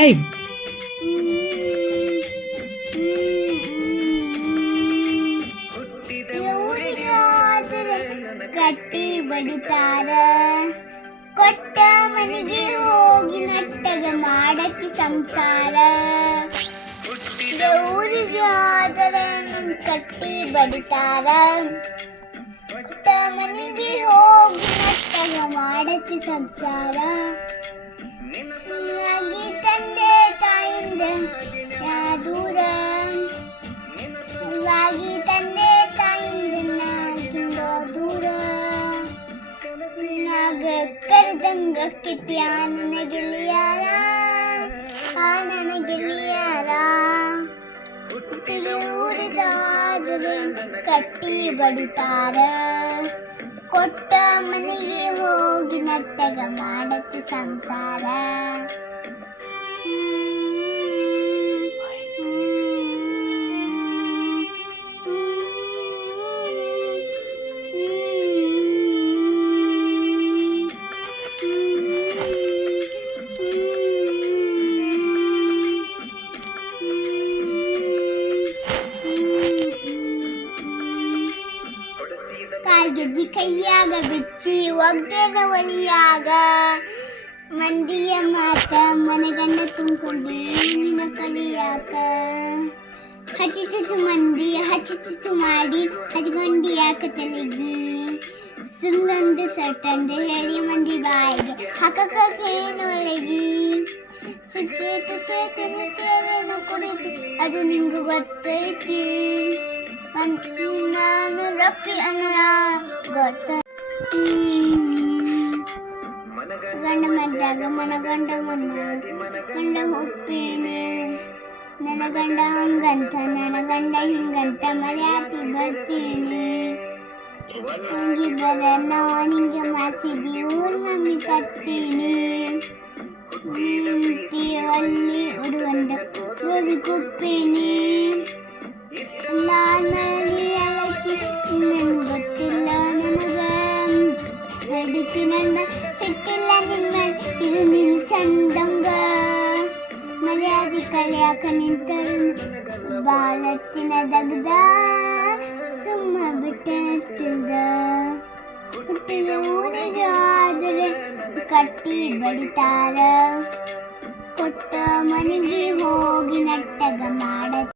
ಹೇಯ್ ಊರಿಗಾದರೆ ಕಟ್ಟಿ ಬಡಿತಾರ, ಕೊಟ್ಟ ಮನೆಗೆ ಹೋಗಿ ನಟ್ಟಗ ಮಾಡಕ್ಕೆ ಸಂಸಾರ. ಊರಿಗಾದರೆ ಕಟ್ಟಿ ಬಡಿತಾರ, ಕೊಟ್ಟ ಮನೆಗೆ ಹೋಗಿ ನಟ್ಟಗ ಮಾಡಕ್ಕೆ ಸಂಸಾರ. ನಿನಗಾಗಿ ತಂದೆ ತಾಯಿಂದ ದೂರ, ನಿನಗಾಗಿ ತಂದೆ ತಾಯಿಂದ ನಾಗಿಂದ ದೂರ. ನಾಗ ಕರೆದಂಗ ಕಿತ್ಯ ನನ್ನ ಗೆಳೆಯಾರ, ನನ್ನ ಗೆಳೆಯಾರ. ಹುಟ್ಟಿಗೆ ಊರಿಗಾದರೆ ಕಟ್ಟಿ ಬಡಿತಾರ, ಕೊಟ್ಟ ಮನೆಗೆ ಹೋಗಿ ನಟ್ಟಗ ಮಾಡಕ್ಕೆ ಸಂಸಾರ. ಕಾಲ್ಗೆಜ್ಜಿ ಕೈಯಾಗ ಬಿಚ್ಚಿ ಒಗ್ದೇನ ಒಲಿಯಾಗ, ಮಂದಿಯ ಮಾತ ಮನೆಗಂಡ ತುಂಬಿಕೊಂಡಿ ನಿನ್ನ ಕಲಿಯಾಕ. ಹಚ್ಚಿ ಚುಚ್ಚು ಮಂದಿ ಹಚ್ಚಿ ಚುಚ್ಚು ಮಾಡಿ ಹಚ್ಕೊಂಡಿ ಯಾಕ ತಲೆಗಿ, ಸುಳ್ಳೊಂದು ಸಟ್ಟಂಡು ಹೇಳಿ ಮಂದಿ ಬಾಯಿಗೆ ಹಾಕಕ್ಕೇನು ಒಳಗಿ. ಸಿಕ್ಕೇತು ಸೇತೇನು ಸೇರೇನು ಕುಡಿತು ಅದು ನಿಂಗೂ ಗೊತ್ತೈತಿ, ನಾನು ರೊಕ್ಕಿ ಅನ್ನ ಗೊತ್ತ. ಗಂಡ ಮದ್ದಾಗ ಮನಗಂಡ ಗಂಡ ಒಪ್ಪೇನೆ, ನನ್ನ ಗಂಡ ಹಂಗಂತ ನನ್ನ ಗಂಡ ಹಿಂಗಂತ ಮರ್ಯಾತಿ ಬರ್ತೀನಿ. ಹೋಗಿ ಬರ ನಿಂಗೆ ಮಾಸಿದಿ ಊರ್ ಮಮ್ಮಿ ತರ್ತೀನಿ. ಅಲ್ಲಿ ಉಡುಗಂಡ ಗೋಬಿ ಕುಪ್ಪೇನಿ, ನಾನಲ್ಲಿ ಅವಕ್ಕೆ ಇನ್ನೇನು ಗೊತ್ತಿಲ್ಲ ನನಗ. ನಡಿತಿ ನನ್ನ ಸಿಟ್ಟಿಲ್ಲ ನಿಮ್ಮ ಇದು ನಿನ್ ಚಂದಂಗ, ಮರ್ಯಾದೆ ಕಲಿಯಾಕ ನಿಂತರು ಬಾಳತ್ತಿನ ದಗ್ದ ಸುಮ್ಮ ಬಿಟ್ಟಿದ. ಹುಟ್ಟಿದ ಊರಿಗೆ ಆದರೆ ಕಟ್ಟಿ ಬಡಿತಾರ, ಕೊಟ್ಟ ಮನೆಗೆ ಹೋಗಿ ನಟ್ಟಗ